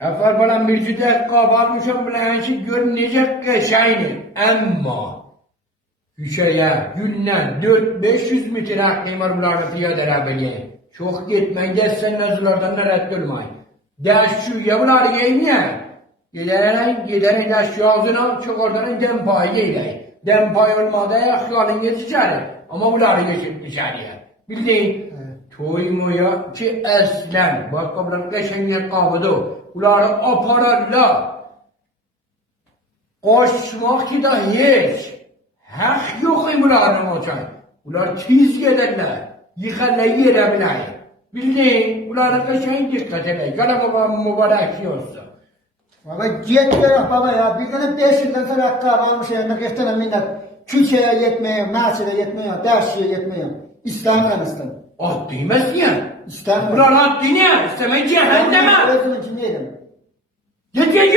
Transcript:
Efer bana bir cüde kabarmışım bilen ki görünecek geçeyni. Ama Hüseyin günden 400-500 metre aklimar bunları piyadeler beni. Çok gitmeyin, geçsen mezunlardan da reddi olmayın. Ders şu ya bunları yiymeyen. Giderin ders şu ağzına çukurdanın dempayı gideyin. Dempayı olmadı ayaklarını geçeceğiz. Ama bunları geçirmiş haliye. Bildiğin toymuyor ki eslen. Başka bir geçenler kalmadı. Bunları apararlar. Koşmak da hiç. Hak yok bunların olacak. Bunlar tiz gelirler. Yıkarlar yere binayı. Bildiğin bunların kaçayın dikkat edin. Kana babam mübarek olsun. Valla git ver baba ya. Bir tane 5 yıldan sonra hakkı varmış ya. Mekeften minnet. Külçeye yetmiyor, mesele yetmiyor, dersçiye yetmiyor. İstemiyorum istem. At değmez ya. İstemiyorum. Bunlar at değil ya. İstemeyin cehenneme. Ben özünün içindeydim. Git gel